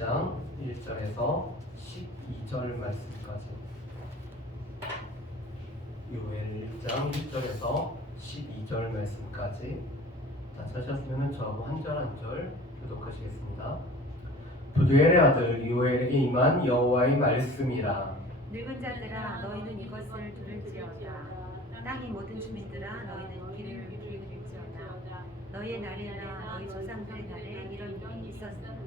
1장 1절에서 12절 말씀까지. 요엘 1장 1절에서 12절 말씀까지. 다 찾으셨으면 저하고 한 절 한 절 교독하시겠습니다. 부두엘의 아들 요엘에게 임한 여호와의 말씀이라. 늙은 자들아 너희는 이것을 들을지어다. 땅의 모든 주민들아 너희는 귀를 기울일지어다. 너희의 날이나 너희 조상들의 날에 이런 일이 있었느냐.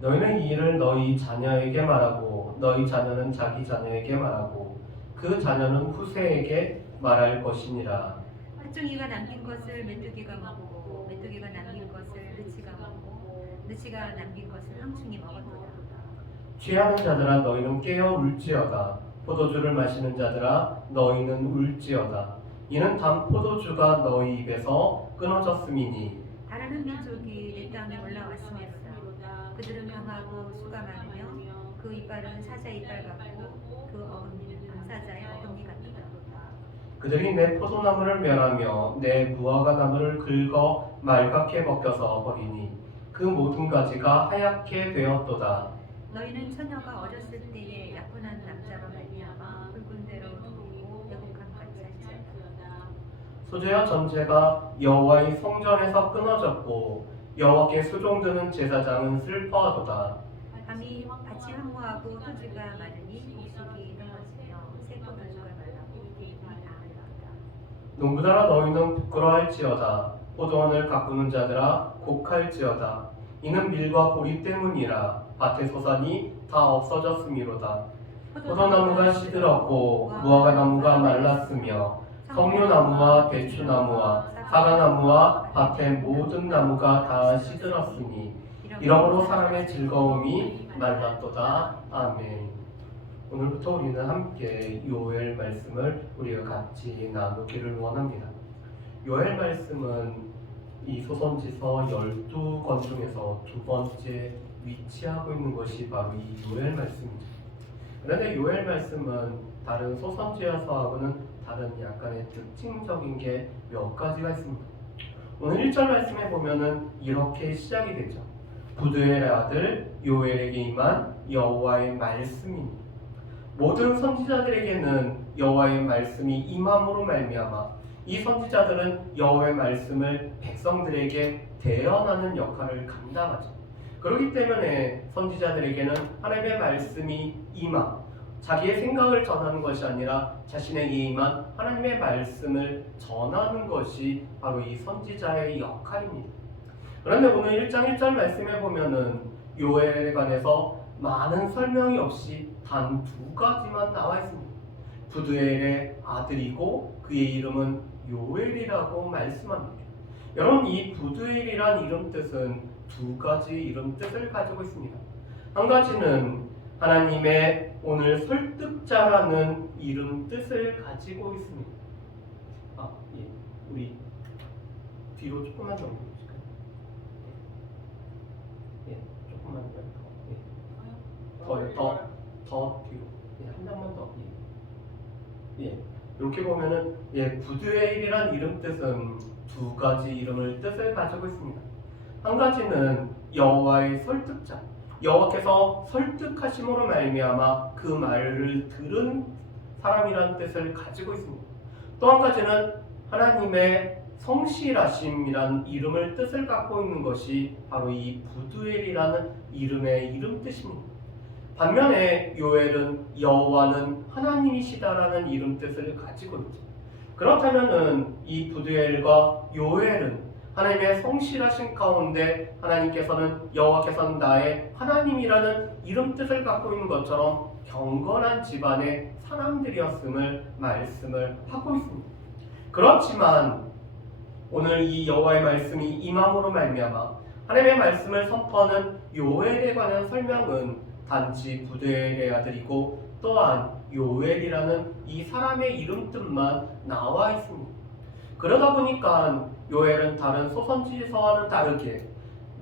너희는 이 일을 너희 자녀에게 말하고 너희 자녀는 자기 자녀에게 말하고 그 자녀는 후세에게 말할 것이니라. 팥종이가 남긴 것을 메뚜기가 먹고 메뚜기가 남긴 것을 느치가 먹고 느치가 남긴 것을 황충이 먹었도다. 취하는 자들아 너희는 깨어 울지어다. 포도주를 마시는 자들아 너희는 울지어다. 이는 단 포도주가 너희 입에서 끊어졌음이니. 다른 한 민족이 내 땅에 올라왔음이로다. 그들은 강하고 수가 많으며 그 이빨은 사자 이빨 같고 그 어금니는 암사자의 어금니 같도다. 그들이 내 포도나무를 멸하며 내 무화과 나무를 긁어 말갛게 벗겨서 버리니 그 모든 가지가 하얗게 되었도다. 너희는 처녀가 어렸을 때에 약혼한 남자로 말미암아 붉은 데로 두고 애국함 같이 할지어다. 소재와 전제가 여호와의 성전에서 끊어졌고 여호와께 수종드는 제사장은 슬퍼하도다. 밤이 밭이 황무하고 토지가 마르니 곡식이 떨어지며 새 포도주가 말라고 잎이 다 말랐다. 농부들아 너희는 부끄러워할지어다. 포도원을 가꾸는 자들아 곡할지어다. 이는 밀과 보리 때문이라. 밭의 소산이 다 없어졌음이로다. 포도나무가 시들었고 무화과나무가 말랐으며 석류나무와 대추나무와 사과나무와 밭의 모든 나무가 다 시들었으니 이러므로 사람의 즐거움이 말랐도다. 아멘. 오늘부터 우리는 함께 요엘 말씀을 우리가 같이 나누기를 원합니다. 요엘 말씀은 이 소선지서 12권 중에서 두 번째 위치하고 있는 것이 바로 이 요엘 말씀입니다. 그런데 요엘 말씀은 다른 소선지서하고는 다른 약간의 특징적인 게 몇 가지가 있습니다. 오늘 1절 말씀에 보면은 이렇게 시작이 되죠. 부두엘의 아들 요엘에게 임한 여호와의 말씀입니다. 모든 선지자들에게는 여호와의 말씀이 임함으로 말미암아 이 선지자들은 여호와의 말씀을 백성들에게 대언하는 역할을 감당하죠. 그렇기 때문에 선지자들에게는 하나님의 말씀이 임함, 자기의 생각을 전하는 것이 아니라 자신에게 임한 하나님의 말씀을 전하는 것이 바로 이 선지자의 역할입니다. 그런데 오늘 1장 1절 말씀에 보면은 요엘에 관해서 많은 설명이 없이 단 두 가지만 나와 있습니다. 부두엘의 아들이고 그의 이름은 요엘이라고 말씀합니다. 여러분, 이 부두엘이란 이름 뜻은 두 가지 이름 뜻을 가지고 있습니다. 한 가지는 하나님의 오늘 설득자라는 이름 뜻을 가지고 있습니다. 우리 뒤로 조금만 더 올려주실까요? 조금만 더 뒤로. 한 장만 더. 이렇게 보면은 부두엘이란 이름 뜻은 두 가지 이름을 뜻을 가지고 있습니다. 한 가지는 여호와의 설득자, 여호와께서 설득하심으로 말미암아 그 말을 들은 사람이라는 뜻을 가지고 있습니다. 또 한 가지는 하나님의 성실하심이란 이름을 뜻을 갖고 있는 것이 바로 이 부두엘이라는 이름의 이름 뜻입니다. 반면에 요엘은 여호와는 하나님이시다라는 이름 뜻을 가지고 있죠. 그렇다면은 이 부두엘과 요엘은 하나님의 성실하신 가운데 하나님께서는 여호와께서는 나의 하나님이라는 이름 뜻을 갖고 있는 것처럼 경건한 집안의 사람들이었음을 말씀을 하고 있습니다. 그렇지만 오늘 이 여호와의 말씀이 임함으로 말미암아 하나님의 말씀을 선포하는 요엘에 관한 설명은 단지 부두엘의 아들이고 또한 요엘이라는 이 사람의 이름 뜻만 나와 있습니다. 그러다 보니까 요엘은 다른 소선지서와는 다르게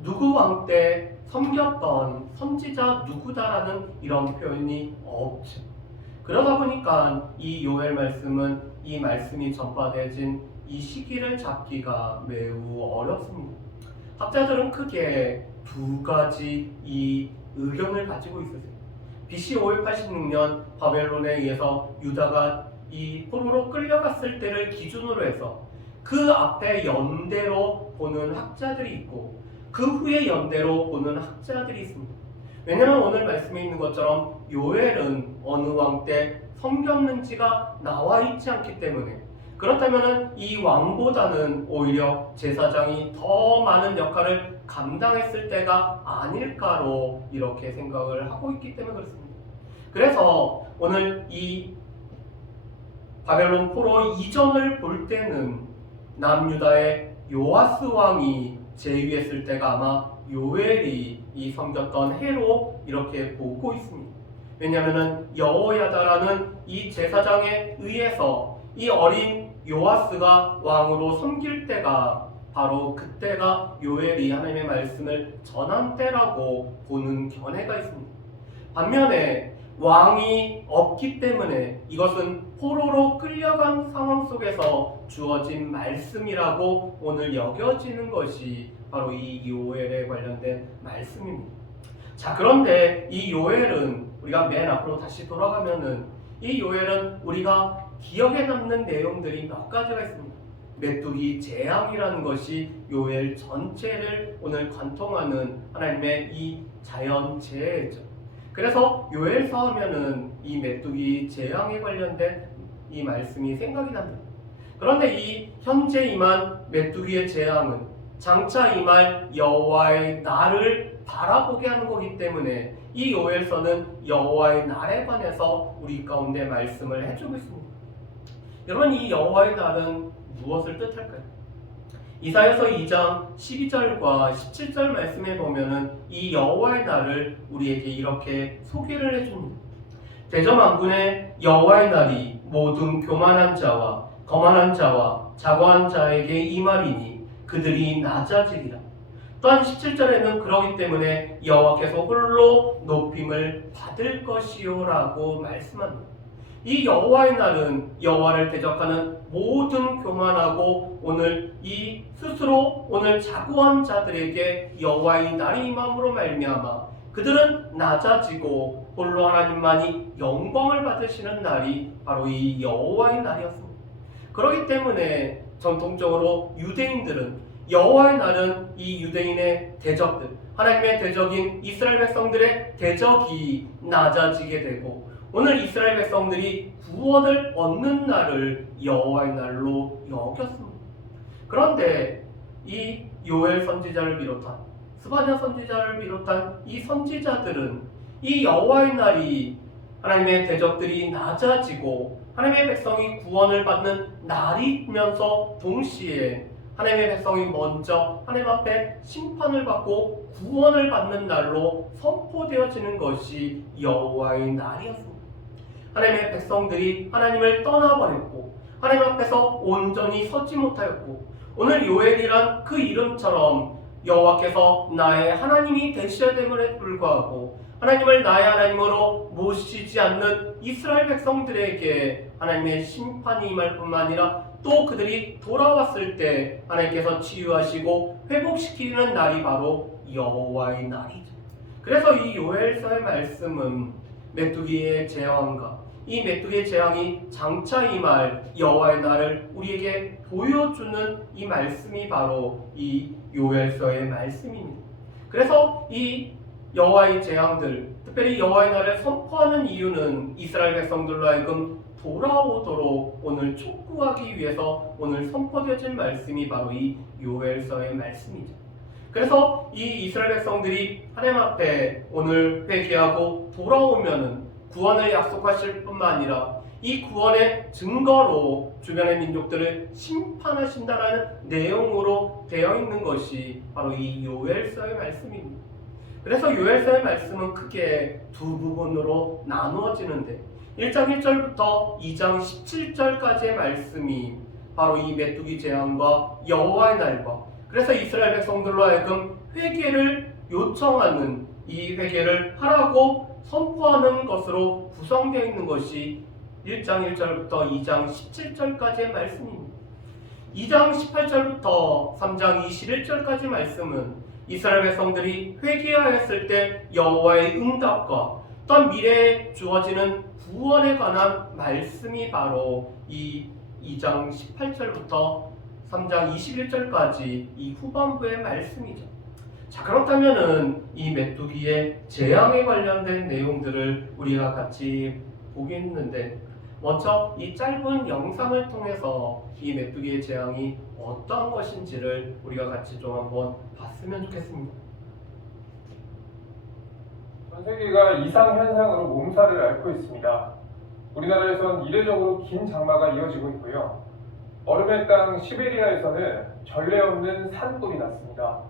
누구 왕 때 섬겼던 선지자 누구다라는 이런 표현이 없죠. 그러다 보니까 이 요엘 말씀은 이 말씀이 전파되어진 이 시기를 잡기가 매우 어렵습니다. 학자들은 크게 두 가지 이 의견을 가지고 있으세요. BC 586년 바벨론에 의해서 유다가 이 포로로 끌려갔을 때를 기준으로 해서 그 앞에 연대로 보는 학자들이 있고 그 후에 연대로 보는 학자들이 있습니다. 왜냐하면 오늘 말씀에 있는 것처럼 요엘은 어느 왕 때 섬겼는지가 나와 있지 않기 때문에, 그렇다면 이 왕보다는 오히려 제사장이 더 많은 역할을 감당했을 때가 아닐까로 이렇게 생각을 하고 있기 때문에 그렇습니다. 그래서 오늘 이 바벨론 포로 이전을 볼 때는 남유다의 요아스 왕이 제위했을 때가 아마 요엘이 이 섬겼던 해로 이렇게 보고 있습니다. 왜냐하면 여호야다라는 이 제사장에 의해서 이 어린 요아스가 왕으로 섬길 때가 바로 그때가 요엘이 하나님의 말씀을 전한 때라고 보는 견해가 있습니다. 반면에 왕이 없기 때문에 이것은 포로로 끌려간 상황 속에서 주어진 말씀이라고 오늘 여겨지는 것이 바로 이 요엘에 관련된 말씀입니다. 자, 그런데 이 요엘은 우리가 맨 앞으로 다시 돌아가면은 이 요엘은 우리가 기억에 남는 내용들이 몇 가지가 있습니다. 메뚜기 재앙이라는 것이 요엘 전체를 오늘 관통하는 하나님의 이 자연재해죠. 그래서 요엘서 하면은 이 메뚜기 재앙에 관련된 이 말씀이 생각이 납니다. 그런데 이 현재 임한 메뚜기의 재앙은 장차 임할 여호와의 날을 바라보게 하는 거기 때문에 이 요엘서는 여호와의 날에 관해서 우리 가운데 말씀을 해주고 있습니다. 여러분, 이 여호와의 날은 무엇을 뜻할까요? 이사야서 2장 12절과 17절 말씀에 보면은 이 여호와의 날을 우리에게 이렇게 소개를 해줍니다. 대저만군의 여호와의 날이 모든 교만한 자와 거만한 자와 자고한 자에게 임하리니 그들이 낮아지리라. 또한 17절에는 그러기 때문에 여호와께서 홀로 높임을 받을 것이요 라고 말씀합니다. 이 여호와의 날은 여호와를 대적하는 모든 교만하고 오늘 이 스스로 오늘 자고한 자들에게 여호와의 날이 임함으로 말미암아 그들은 낮아지고 홀로 하나님만이 영광을 받으시는 날이 바로 이 여호와의 날이었습니다. 그렇기 때문에 전통적으로 유대인들은 여호와의 날은 이 유대인의 대적들, 하나님의 대적인 이스라엘 백성들의 대적이 낮아지게 되고 오늘 이스라엘 백성들이 구원을 얻는 날을 여호와의 날로 여겼습니다. 그런데 이 요엘 선지자를 비롯한 스바냐 선지자를 비롯한 이 선지자들은 이 여호와의 날이 하나님의 대적들이 낮아지고 하나님의 백성이 구원을 받는 날이면서 동시에 하나님의 백성이 먼저 하나님 앞에 심판을 받고 구원을 받는 날로 선포되어지는 것이 여호와의 날이었습니다. 하나님의 백성들이 하나님을 떠나버렸고 하나님 앞에서 온전히 서지 못하였고 오늘 요엘이란 그 이름처럼 여호와께서 나의 하나님이 되셔야 됨에 불구하고 하나님을 나의 하나님으로 모시지 않는 이스라엘 백성들에게 하나님의 심판이 임할 뿐만 아니라 또 그들이 돌아왔을 때 하나님께서 치유하시고 회복시키는 날이 바로 여호와의 날이죠. 그래서 이 요엘서의 말씀은 메뚜기의 재앙과 이 메뚜기의 재앙이 장차 임할 여호와의 날을 우리에게 보여주는 이 말씀이 바로 이 요엘서의 말씀입니다. 그래서 이 여호와의 재앙들, 특별히 여호와의 날을 선포하는 이유는 이스라엘 백성들로 하여금 돌아오도록 오늘 촉구하기 위해서 오늘 선포되어진 말씀이 바로 이 요엘서의 말씀이죠. 그래서 이 이스라엘 백성들이 하나님 앞에 오늘 회개하고 돌아오면은 구원을 약속하실 뿐만 아니라 이 구원의 증거로 주변의 민족들을 심판하신다라는 내용으로 되어 있는 것이 바로 이 요엘서의 말씀입니다. 그래서 요엘서의 말씀은 크게 두 부분으로 나누어지는데 1장 1절부터 2장 17절까지의 말씀이 바로 이 메뚜기 재앙과 여호와의 날과 그래서 이스라엘 백성들로 하여금 회개를 요청하는 이 회개를 하라고 선포하는 것으로 구성되어 있는 것이 1장 1절부터 2장 17절까지의 말씀입니다. 2장 18절부터 3장 21절까지 말씀은 이스라엘 백성들이 회개하였을 때 여호와의 응답과 또한 미래에 주어지는 구원에 관한 말씀이 바로 이 2장 18절부터 3장 21절까지 이 후반부의 말씀이죠. 자, 그렇다면은 이 메뚜기의 재앙에 관련된 내용들을 우리가 같이 보겠는데, 먼저 이 짧은 영상을 통해서 이 메뚜기의 재앙이 어떤 것인지를 우리가 같이 좀 한번 봤으면 좋겠습니다. 전 세계가 이상현상으로 몸살을 앓고 있습니다. 우리나라에선 이례적으로 긴 장마가 이어지고 있고요. 얼음의 땅 시베리아에서는 전례 없는 산불이 났습니다.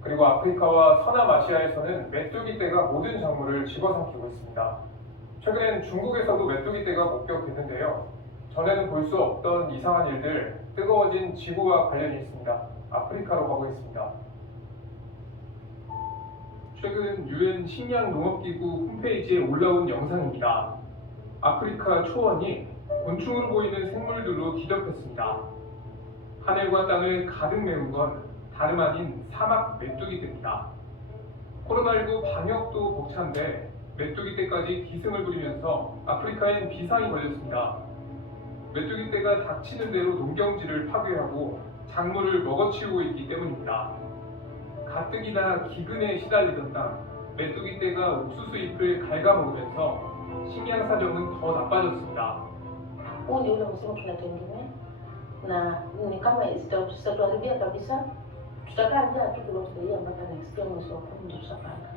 그리고 아프리카와 서남아시아에서는 메뚜기떼가 모든 작물을 집어삼키고 있습니다. 최근엔 중국에서도 메뚜기떼가 목격됐는데요. 전에는 볼 수 없던 이상한 일들, 뜨거워진 지구와 관련이 있습니다. 아프리카로 가보겠습니다. 최근 UN 식량농업기구 홈페이지에 올라온 영상입니다. 아프리카 초원이 곤충으로 보이는 생물들로 뒤덮였습니다. 하늘과 땅을 가득 메운 건 다름 아닌 사막 메뚜기떼입니다. 코로나19 방역도 벅찬데 메뚜기떼까지 기승을 부리면서 아프리카엔 비상이 걸렸습니다. 메뚜기떼가 닥치는 대로 농경지를 파괴하고 작물을 먹어치우고 있기 때문입니다. 가뜩이나 기근에 시달리던 땅, 메뚜기떼가 옥수수 잎을 갉아먹으면서 식량 사정은 더 napa졌습니다. Huu ni ule msimu tunategemea, na ni kama zitatuharibia kabisa. Tutakaa njaa tu tunafurahia mpaka next year mwezi wa 10 ndio tutapanda.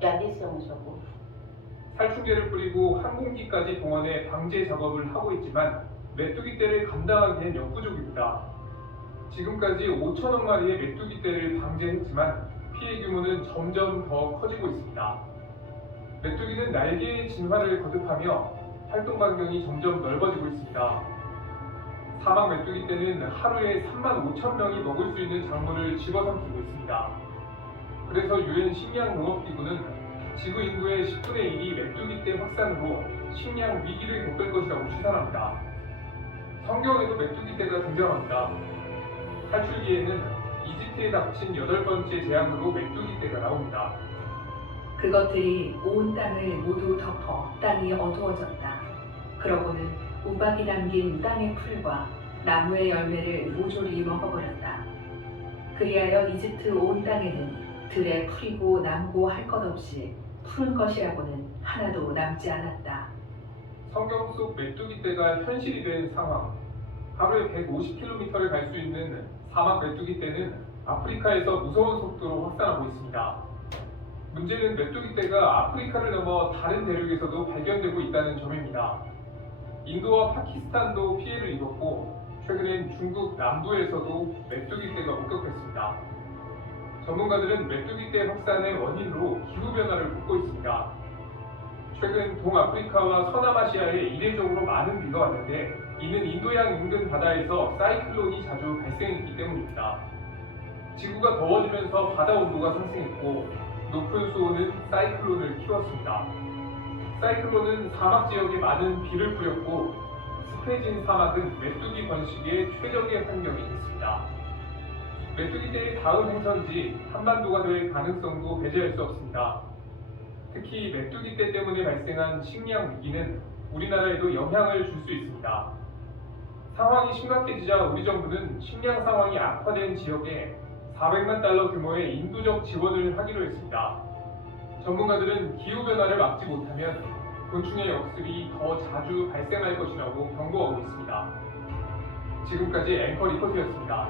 Ya this year mwezi wa 10. 살충제를 뿌리고 항공기까지 동원해 방제 작업을 하고 있지만 메뚜기떼를 감당하기엔 역부족입니다. 지금까지 5천억 마리의 메뚜기떼를 방제했지만 피해 규모는 점점 더 커지고 있습니다. 메뚜기는 날개의 진화를 거듭하며 활동 반경이 점점 넓어지고 있습니다. 사막 메뚜기떼는 하루에 3만 5천 명이 먹을 수 있는 작물을 집어삼키고 있습니다. 그래서 UN 식량농업기구는 지구 인구의 10분의 1이 메뚜기떼 확산으로 식량 위기를 겪을 것이라고 추산합니다. 성경에도 메뚜기떼가 등장합니다. 탈출기에는 이집트에 닥친 8번째 재앙으로 메뚜기떼가 나옵니다. 그것들이 온 땅을 모두 덮어 땅이 어두워졌다. 그러고는 우박이 남긴 땅의 풀과 나무의 열매를 모조리 먹어버렸다. 그리하여 이집트 온 땅에는 들에 풀이고 나무고 할 것 없이 푸른 것이라고는 하나도 남지 않았다. 성경 속 메뚜기떼가 현실이 된 상황. 하루에 150km를 갈 수 있는 사막 메뚜기떼는 아프리카에서 무서운 속도로 확산하고 있습니다. 문제는 메뚜기떼가 아프리카를 넘어 다른 대륙에서도 발견되고 있다는 점입니다. 인도와 파키스탄도 피해를 입었고 최근엔 중국 남부에서도 메뚜기떼가 목격됐습니다. 전문가들은 메뚜기떼 확산의 원인으로 기후변화를 꼽고 있습니다. 최근 동아프리카와 서남아시아에 이례적으로 많은 비가 왔는데 이는 인도양 인근 바다에서 사이클론이 자주 발생했기 때문입니다. 지구가 더워지면서 바다 온도가 상승했고 높은 수온은 사이클론을 키웠습니다. 사이클론은 사막 지역에 많은 비를 뿌렸고 습해진 사막은 메뚜기 번식의 최적의 환경이 됐습니다. 메뚜기떼의 다음 행선지 한반도가 될 가능성도 배제할 수 없습니다. 특히 메뚜기떼 때문에 발생한 식량 위기는 우리나라에도 영향을 줄 수 있습니다. 상황이 심각해지자 우리 정부는 식량 상황이 악화된 지역에 400만 달러 규모의 인도적 지원을 하기로 했습니다. 전문가들은 기후변화를 막지 못하면 곤충의 역습이 더 자주 발생할 것이라고 경고하고 있습니다. 지금까지 앵커 리포트였습니다.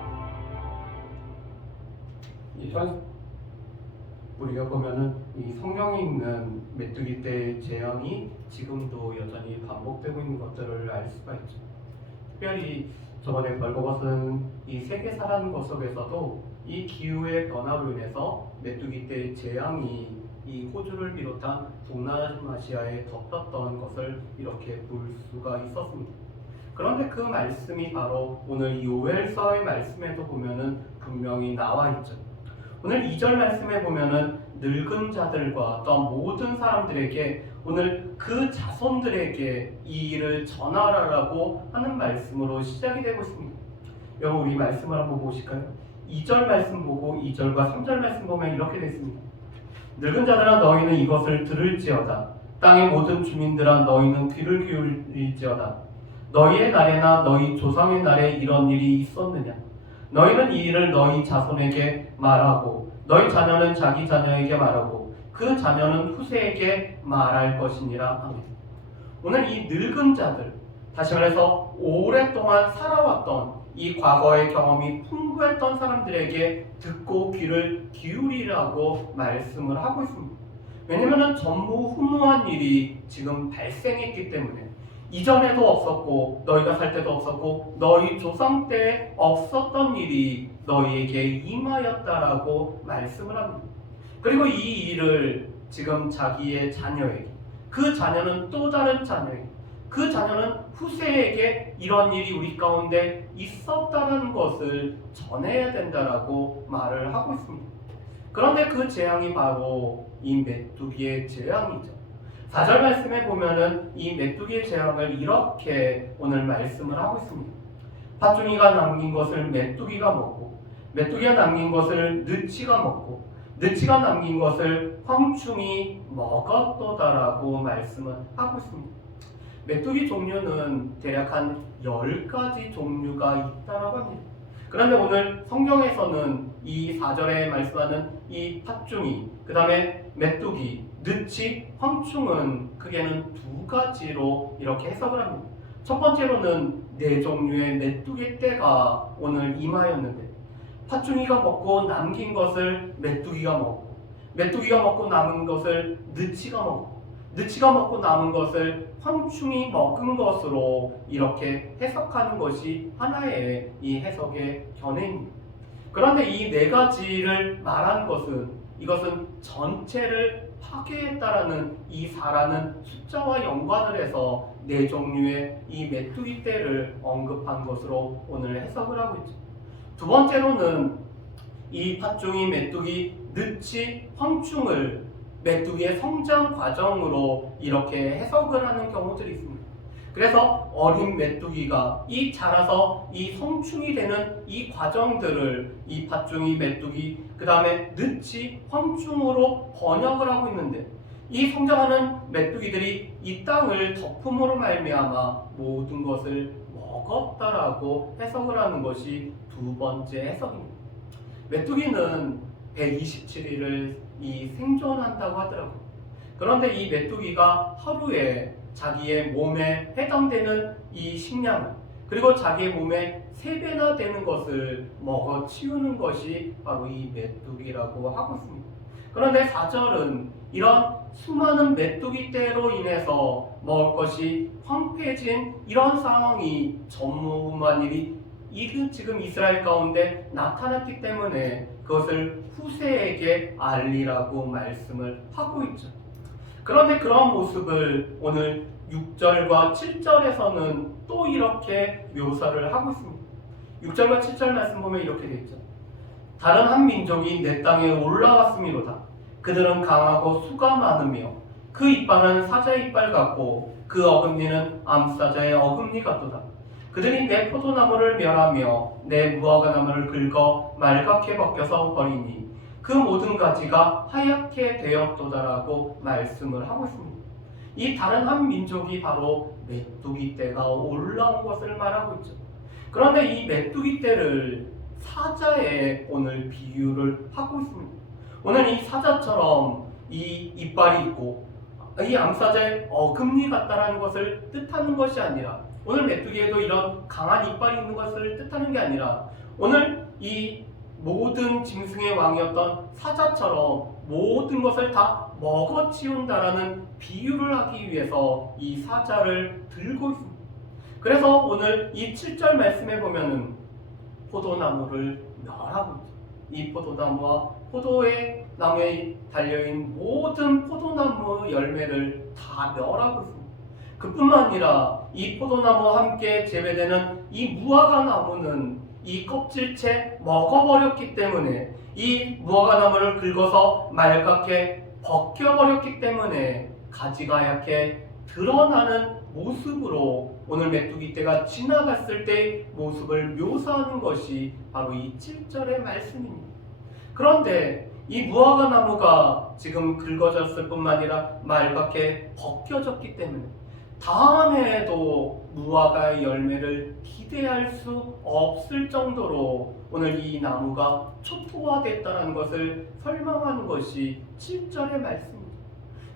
우리가 보면은 이 성경에 있는 메뚜기떼 재앙이 지금도 여전히 반복되고 있는 것들을 알 수가 있죠. 특별히 저번에 벌거벗은 이 세계사라는 것 속에서도 이 기후의 변화로 인해서 메뚜기떼 재앙이 이 호주를 비롯한 동남아시아에 덮였던 것을 이렇게 볼 수가 있었습니다. 그런데 그 말씀이 바로 오늘 이 요엘서의 말씀에도 보면은 분명히 나와 있죠. 오늘 2절 말씀에 보면은 늙은 자들과 또 모든 사람들에게 오늘 그 자손들에게 이 일을 전하라라고 하는 말씀으로 시작이 되고 있습니다. 여러분 우리 말씀을 한번 보실까요? 2절 말씀 보고 2절과 3절 말씀 보면 이렇게 되어 있습니다. 늙은 자들아 너희는 이것을 들을지어다. 땅의 모든 주민들아 너희는 귀를 기울일지어다. 너희의 날에나 너희 조상의 날에 이런 일이 있었느냐? 너희는 이 일을 너희 자손에게 말하고 너희 자녀는 자기 자녀에게 말하고 그 자녀는 후세에게 말할 것이니라. 아멘. 오늘 이 늙은 자들, 다시 말해서 오랫동안 살아왔던 이 과거의 경험이 풍부했던 사람들에게 듣고 귀를 기울이라고 말씀을 하고 있습니다. 왜냐하면 전무후무한 일이 지금 발생했기 때문에 이전에도 없었고 너희가 살 때도 없었고 너희 조상 때 없었던 일이 너희에게 임하였다라고 말씀을 합니다. 그리고 이 일을 지금 자기의 자녀에게, 그 자녀는 또 다른 자녀에게, 그 자녀는 후세에게 이런 일이 우리 가운데 있었다는 것을 전해야 된다라고 말을 하고 있습니다. 그런데 그 재앙이 바로 이 메뚜기의 재앙이죠. 4절 말씀에 보면은 이 메뚜기의 재앙을 이렇게 오늘 말씀을 하고 있습니다. 팥둥이가 남긴 것을 메뚜기가 먹고 메뚜기가 남긴 것을 느치가 먹고 느치가 남긴 것을 황충이 먹었도다라고 말씀을 하고 있습니다. 메뚜기 종류는 대략 한 10가지 종류가 있다라고 합니다. 그런데 오늘 성경에서는 이 4절에 말씀하는 이 팥중이, 그 다음에 메뚜기, 느치, 황충은 크게는 2가지로 이렇게 해석을 합니다. 첫 번째로는 4종류의 메뚜기 떼가 오늘 임하였는데 팥중이가 먹고 남긴 것을 메뚜기가 먹고 메뚜기가 먹고 남은 것을 느치가 먹고 느치가 먹고 남은 것을 황충이 먹은 것으로 이렇게 해석하는 것이 하나의 이 해석의 견해입니다. 그런데 이 4가지를 말한 것은 이것은 전체를 파괴했다라는 이 4라는 숫자와 연관을 해서 4종류의 이 메뚜기 떼를 언급한 것으로 오늘 해석을 하고 있죠. 두 번째로는 이 팥종이, 메뚜기, 느치, 황충을 메뚜기의 성장 과정으로 이렇게 해석을 하는 경우들이 있습니다. 그래서 어린 메뚜기가 이 자라서 이 성충이 되는 이 과정들을 이 팥종이, 메뚜기, 그 다음에 느치, 황충으로 번역을 하고 있는데 이 성장하는 메뚜기들이 이 땅을 덮음으로 말미암아 모든 것을 먹었다라고 해석을 하는 것이 두 번째 해석입니다. 메뚜기는 127일을 생존한다고 하더라고요. 그런데 이 메뚜기가 하루에 자기의 몸에 해당되는 이 식량을 그리고 자기의 몸에 3배나 되는 것을 먹어 치우는 것이 바로 이 메뚜기라고 하고 있습니다. 그런데 4절은 이런 수많은 메뚜기 떼로 인해서 먹을 것이 황폐해진 이런 상황이 전무후무한 일이 지금 이스라엘 가운데 나타났기 때문에 그것을 후세에게 알리라고 말씀을 하고 있죠. 그런데 그런 모습을 오늘 6절과 7절에서는 또 이렇게 묘사를 하고 있습니다. 6절과 7절 말씀 보면 이렇게 되어 있죠. 다른 한 민족이 내 땅에 올라왔음이로다. 그들은 강하고 수가 많으며 그 이빨은 사자의 이빨 같고 그 어금니는 암사자의 어금니 같도다. 그들이 내 포도나무를 멸하며 내 무화과나무를 긁어 말갛게 벗겨서 버리니 그 모든 가지가 하얗게 되었도다라고 말씀을 하고 있습니다. 이 다른 한 민족이 바로 메뚜기 떼가 올라온 것을 말하고 있죠. 그런데 이 메뚜기 떼를 사자에 오늘 비유를 하고 있습니다. 오늘 이 사자처럼 이 이빨이 있고 이 암사자의 어금니 같다라는 것을 뜻하는 것이 아니라 오늘 메뚜기에도 이런 강한 이빨이 있는 것을 뜻하는 게 아니라 오늘 이 모든 짐승의 왕이었던 사자처럼 모든 것을 다 먹어치운다라는 비유를 하기 위해서 이 사자를 들고 있습니다. 그래서 오늘 이 7절 말씀에 보면은 포도나무를 멸하고 있죠. 이 포도나무와 포도의 나무에 달려있는 모든 포도나무 열매를 다 멸하고 있습니다. 그뿐만 아니라 이 포도나무와 함께 재배되는 이 무화과 나무는 이 껍질째 먹어버렸기 때문에 이 무화과 나무를 긁어서 말갛게 벗겨버렸기 때문에 가지가 하얗게 드러나는 모습으로 오늘 메뚜기 떼가 지나갔을 때 모습을 묘사하는 것이 바로 이 7절의 말씀입니다. 그런데 이 무화과 나무가 지금 긁어졌을 뿐만 아니라 말갛게 벗겨졌기 때문에 다음에도 무화과의 열매를 기대할 수 없을 정도로 오늘 이 나무가 초토화됐다는 것을 설명하는 것이 7절의 말씀입니다.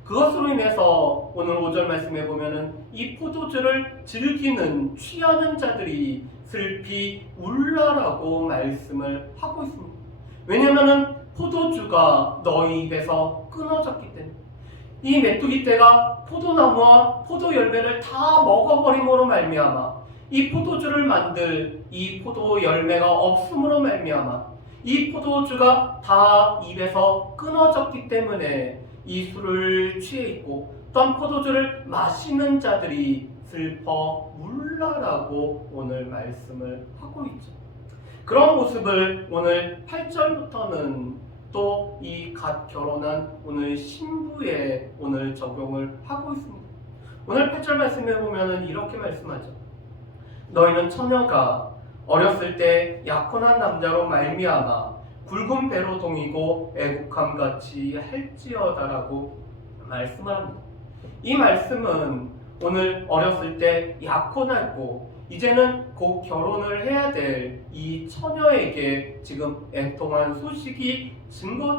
그것으로 인해서 오늘 5절 말씀에 보면은 이 포도주를 즐기는 취하는 자들이 슬피 울라라고 말씀을 하고 있습니다. 왜냐하면 포도주가 너희 입에서 끊어졌기 때문에 이 메뚜기 떼가 포도나무와 포도 열매를 다 먹어버림으로 말미암아 이 포도주를 만들 이 포도 열매가 없음으로 말미암아 이 포도주가 다 입에서 끊어졌기 때문에 이 술을 취해 있고 또한 포도주를 마시는 자들이 슬퍼 울라라고 오늘 말씀을 하고 있죠. 그런 모습을 오늘 8절부터는 또 이 갓 결혼한 오늘 신부에 오늘 적용을 하고 있습니다. 오늘 8절 말씀에 보면은 이렇게 말씀하죠. 너희는 처녀가 어렸을 때 약혼한 남자로 말미암아 굵은 배로 동이고 애국함같이 할지어다라고 말씀을 합니다. 이 말씀은 오늘 어렸을 때 약혼했고 이제는 곧 결혼을 해야 될 이 처녀에게 지금 애통한 소식이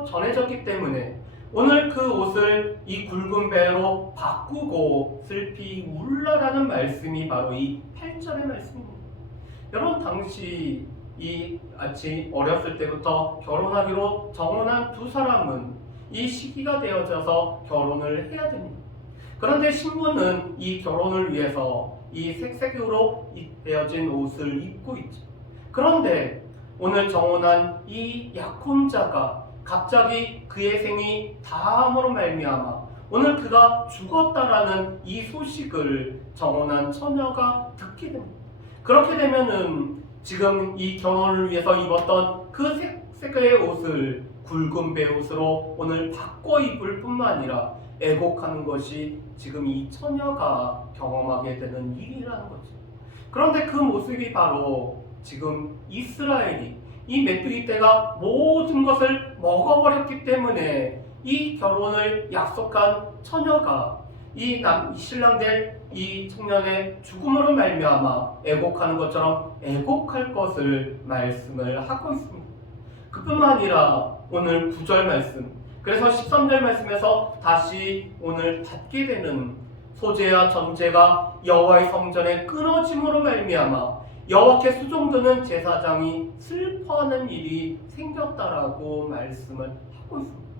전해졌기 때문에 오늘 그 옷을 이 굵은 배로 바꾸고 슬피 울라라는 말씀이 바로 이 8절의 말씀입니다. 여러분 당시 이 아침 어렸을 때부터 결혼하기로 정혼한 두 사람은 이 시기가 되어져서 결혼을 해야 됩니다. 그런데 신부는 이 결혼을 위해서 이 색색으로 되어진 옷을 입고 있죠. 그런데 오늘 정혼한 이 약혼자가 갑자기 그의 생이 다함으로 말미암아 오늘 그가 죽었다라는 이 소식을 정혼한 처녀가 듣게 됩니다. 그렇게 되면은 지금 이 결혼을 위해서 입었던 그 색색의 옷을 굵은 배옷으로 오늘 바꿔 입을 뿐만 아니라 애곡하는 것이 지금 이 처녀가 경험하게 되는 일이라는 거죠. 그런데 그 모습이 바로 지금 이스라엘이 이 메뚜기 떼가 모든 것을 먹어버렸기 때문에 이 결혼을 약속한 처녀가 이 신랑 될 이 청년의 죽음으로 말미암아 애곡하는 것처럼 애곡할 것을 말씀을 하고 있습니다. 그뿐만 아니라 오늘 9절 말씀, 그래서 13절 말씀에서 다시 오늘 받게 되는 소재와 전제가 여호와의 성전에 끊어짐으로 말미암아 여호와께 수종드는 제사장이 슬퍼하는 일이 생겼다라고 말씀을 하고 있습니다.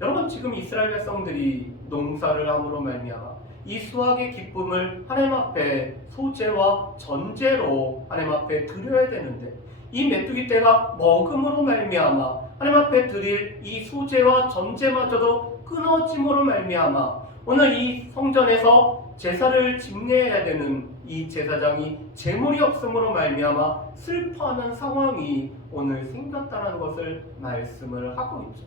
여러분 지금 이스라엘 백성들이 농사를 함으로 말미암아 이 수확의 기쁨을 하나님 앞에 소재와 전제로 하나님 앞에 드려야 되는데 이 메뚜기 떼가 먹음으로 말미암아 하나님 앞에 드릴 이 소재와 전제마저도 끊어짐으로 말미암아 오늘 이 성전에서 제사를 집례해야 되는 이 제사장이 재물이 없음으로 말미암아 슬퍼하는 상황이 오늘 생겼다는 것을 말씀을 하고 있죠.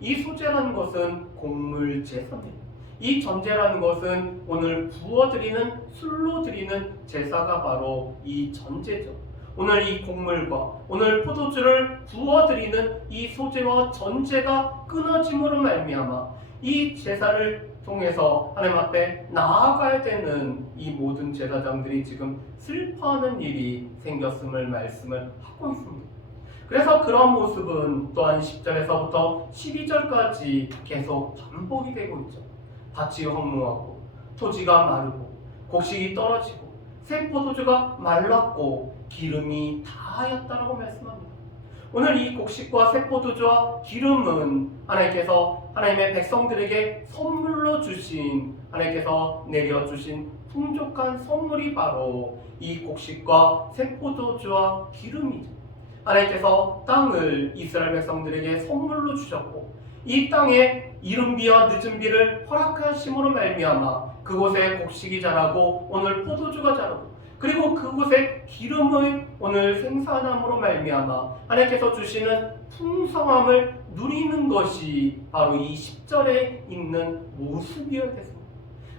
이 소재라는 것은 곡물 제사입니다. 이 전제라는 것은 오늘 부어드리는 술로 드리는 제사가 바로 이 전제죠. 오늘 이 곡물과 오늘 포도주를 부어드리는 이 소재와 전제가 끊어짐으로 말미암아 이 제사를 통해서 하나님 앞에 나아가야 되는 이 모든 제사장들이 지금 슬퍼하는 일이 생겼음을 말씀을 하고 있습니다. 그래서 그런 모습은 또한 10절에서부터 12절까지 계속 반복이 되고 있죠. 밭이 허무하고 토지가 마르고 곡식이 떨어지고 새 포도주가 말랐고 기름이 다하였다라고 말씀합니다. 오늘 이 곡식과 새 포도주와 기름은 하나님께서 하나님의 백성들에게 선물로 주신 하나님께서 내려주신 풍족한 선물이 바로 이 곡식과 새 포도주와 기름이죠. 하나님께서 땅을 이스라엘 백성들에게 선물로 주셨고 이 땅에 이른 비와 늦은 비를 허락하심으로 말미암아 그곳에 곡식이 자라고 오늘 포도주가 자라고 그리고 그곳에 기름을 오늘 생산함으로 말미암아 하나님께서 주시는 풍성함을 누리는 것이 바로 이 10절에 있는 모습이었습니다.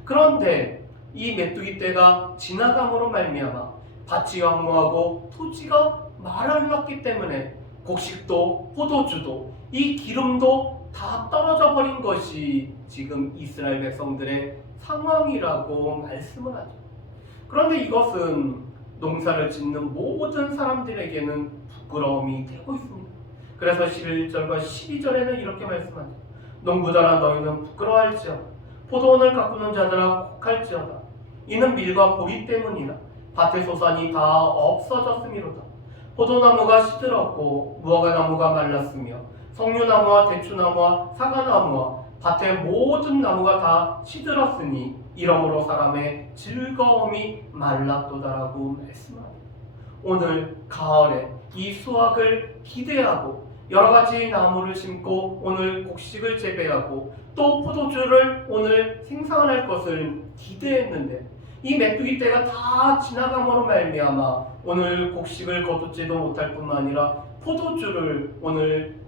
그런데 이 메뚜기 떼가 지나감으로 말미암아 밭이 황무하고 토지가 마르렀기 때문에 곡식도 포도주도 이 기름도 다 떨어져 버린 것이 지금 이스라엘 백성들의 상황이라고 말씀을 하죠. 그런데 이것은 농사를 짓는 모든 사람들에게는 부끄러움이 되고 있습니다. 그래서 11절과 12절에는 이렇게 말씀하죠. 농부자라 너희는 부끄러워할지어다. 포도원을 가꾸는 자들아 곡할지어다. 이는 밀과 보리 때문이라. 밭의 소산이 다 없어졌음이로다. 포도나무가 시들었고 무화과나무가 말랐으며 석류나무와 대추나무와 사과나무와 밭의 모든 나무가 다 시들었으니 이러므로 사람의 즐거움이 말랐도다라고 말씀합니다. 오늘 가을에 이 수확을 기대하고 여러가지 나무를 심고 오늘 곡식을 재배하고 또 포도주를 오늘 생산할 것을 기대했는데 이 메뚜기 떼가 다 지나감으로 말미암아 오늘 곡식을 거두지도 못할 뿐만 아니라 포도주를 오늘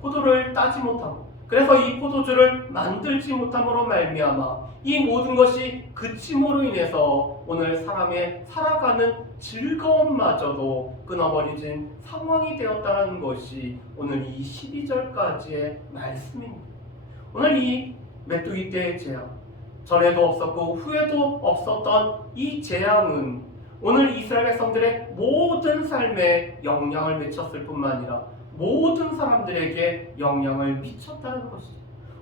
포도를 따지 못하고 그래서 이 포도주를 만들지 못함으로 말미암아 이 모든 것이 그침으로 인해서 오늘 사람의 살아가는 즐거움마저도 끊어버리진 상황이 되었다는 것이 오늘 이 12절까지의 말씀입니다. 오늘 이 메뚜기 떼의 재앙, 전에도 없었고 후에도 없었던 이 재앙은 오늘 이스라엘 백성들의 모든 삶에 영향을 미쳤을 뿐만 아니라 모든 사람들에게 영향을 미쳤다는 것이죠.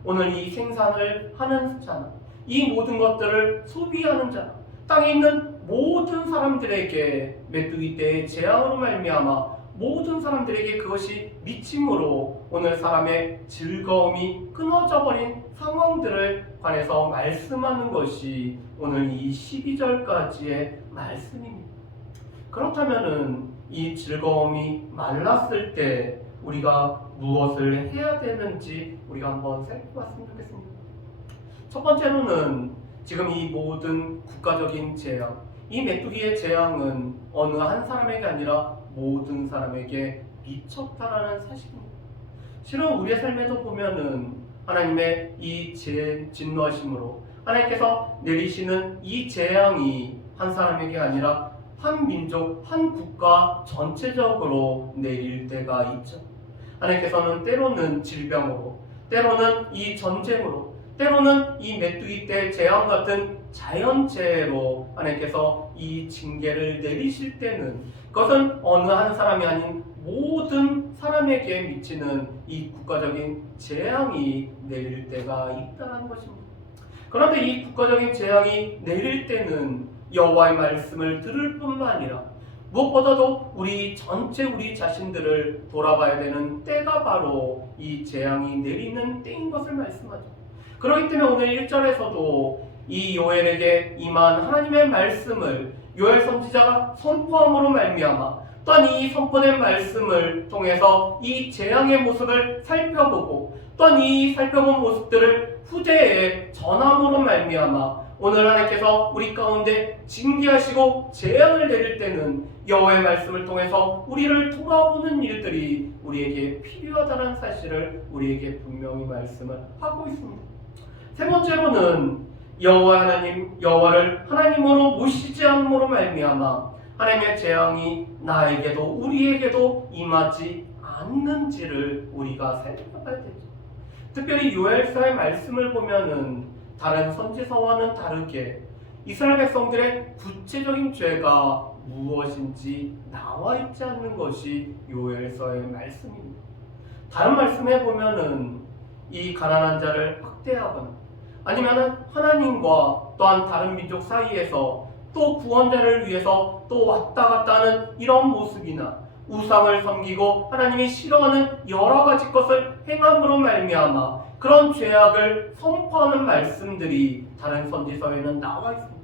오늘 이 생산을 하는 자나 이 모든 것들을 소비하는 자나 땅에 있는 모든 사람들에게 메뚜기 떼의 재앙으로 말미암아 모든 사람들에게 그것이 미침으로 오늘 사람의 즐거움이 끊어져 버린 상황들을 관해서 말씀하는 것이 오늘 이 12절까지의 말씀입니다. 그렇다면은 이 즐거움이 말랐을 때 우리가 무엇을 해야 되는지 우리가 한번 살펴봤으면 좋겠습니다. 첫 번째로는 지금 이 모든 국가적인 재앙, 이 메뚜기의 재앙은 어느 한 사람에게 아니라 모든 사람에게 미쳤다라는 사실입니다. 실은 우리의 삶에도 보면은 하나님의 이 진노하심으로 하나님께서 내리시는 이 재앙이 한 사람에게 아니라 한 민족, 한 국가 전체적으로 내릴 때가 있죠. 하나님께서는 때로는 질병으로, 때로는 이 전쟁으로, 때로는 이 메뚜기 떼 재앙 같은 자연재해로 하나님께서 이 징계를 내리실 때는 그것은 어느 한 사람이 아닌 모든 사람에게 미치는 이 국가적인 재앙이 내릴 때가 있다는 것입니다. 그런데 이 국가적인 재앙이 내릴 때는 여호와의 말씀을 들을 뿐만 아니라 무엇보다도 우리 자신들을 돌아봐야 되는 때가 바로 이 재앙이 내리는 때인 것을 말씀하죠. 그렇기 때문에 오늘 1절에서도 이 요엘에게 임한 하나님의 말씀을 요엘 선지자가 선포함으로 말미암아 또한 이 선포된 말씀을 통해서 이 재앙의 모습을 살펴보고 또한 이 살펴본 모습들을 후대에 전함으로 말미암아 오늘 하나님께서 우리 가운데 징계하시고 재앙을 내릴 때는 여호와의 말씀을 통해서 우리를 돌아보는 일들이 우리에게 필요하다는 사실을 우리에게 분명히 말씀을 하고 있습니다. 세 번째로는 여호와를 하나님으로 모시지 않음으로 말미암아 하나님의 재앙이 나에게도 우리에게도 임하지 않는지를 우리가 살펴봐야 되죠. 특별히 요엘서의 말씀을 보면은 다른 선지서와는 다르게 이스라엘 백성들의 구체적인 죄가 무엇인지 나와 있지 않는 것이 요엘서의 말씀입니다. 다른 말씀에 보면은 이 가난한 자를 학대하거나 아니면은 하나님과 또한 다른 민족 사이에서 또 구원자를 위해서 또 왔다 갔다 하는 이런 모습이나 우상을 섬기고 하나님이 싫어하는 여러 가지 것을 행함으로 말미암아 그런 죄악을 선포하는 말씀들이 다른 선지서에는 나와 있습니다.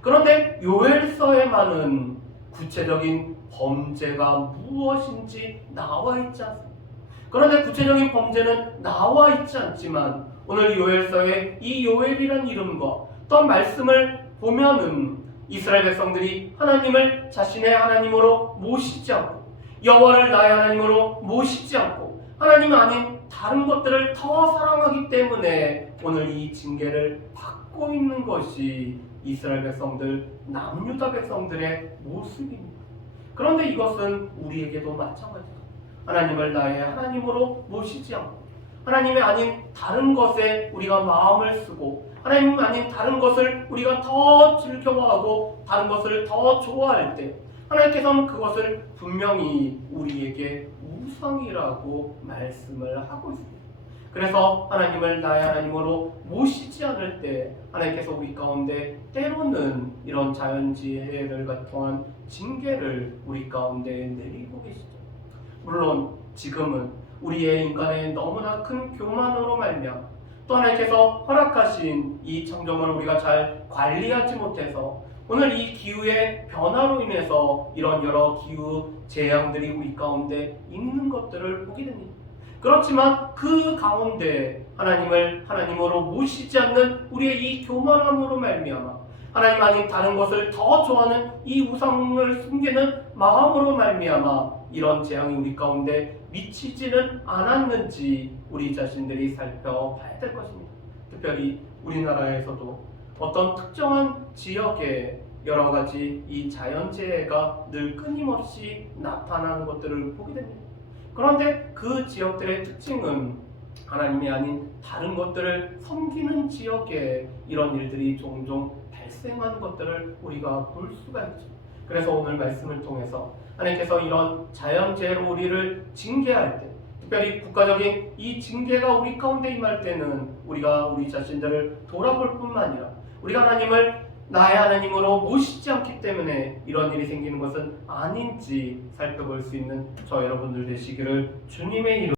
그런데 요엘서에만은 구체적인 범죄가 무엇인지 나와 있지 않습니다. 그런데 구체적인 범죄는 나와 있지 않지만 오늘 요엘서에 이 요엘이란 이름과 또 말씀을 보면은 이스라엘 백성들이 하나님을 자신의 하나님으로 모시지 않고 여호와를 나의 하나님으로 모시지 않고 하나님 아닌 다른 것들을 더 사랑하기 때문에 오늘 이 징계를 받고 있는 것이 이스라엘 백성들, 남유다 백성들의 모습입니다. 그런데 이것은 우리에게도 마찬가지입니다. 하나님을 나의 하나님으로 모시지 않고 하나님이 아닌 다른 것에 우리가 마음을 쓰고 하나님 아닌 다른 것을 우리가 더 즐겨하고 다른 것을 더 좋아할 때 하나님께서는 그것을 분명히 우리에게 우상이라고 말씀을 하고 있습니다. 그래서 하나님을 나의 하나님으로 모시지 않을 때 하나님께서 우리 가운데 때로는 이런 자연재해를 통한 징계를 우리 가운데 내리고 계시죠. 물론 지금은 우리의 인간의 너무나 큰 교만으로 말미암아 또 하나님께서 허락하신 이 창조물을 우리가 잘 관리하지 못해서 오늘 이 기후의 변화로 인해서 이런 여러 기후 재앙들이 우리 가운데 있는 것들을 보게 됩니다. 그렇지만 그 가운데 하나님을 하나님으로 모시지 않는 우리의 이 교만함으로 말미암아 하나님 아닌 다른 것을 더 좋아하는 이 우상을 숨기는 마음으로 말미암아 이런 재앙이 우리 가운데 미치지는 않았는지 우리 자신들이 살펴봐야 될 것입니다. 특별히 우리나라에서도 어떤 특정한 지역에 여러 가지 이 자연재해가 늘 끊임없이 나타나는 것들을 보게 됩니다. 그런데 그 지역들의 특징은 하나님이 아닌 다른 것들을 섬기는 지역에 이런 일들이 종종 발생하는 것들을 우리가 볼 수가 있죠. 그래서 오늘 말씀을 통해서 하나님께서 이런 자연재해로 우리를 징계할 때 특별히 국가적인 이 징계가 우리 가운데 임할 때는 우리가 우리 자신들을 돌아볼 뿐만 아니라 우리가 하나님을 나의 하나님으로 모시지 않기 때문에 이런 일이 생기는 것은 아닌지 살펴볼 수 있는 저 여러분들 되시기를 주님의 이름으로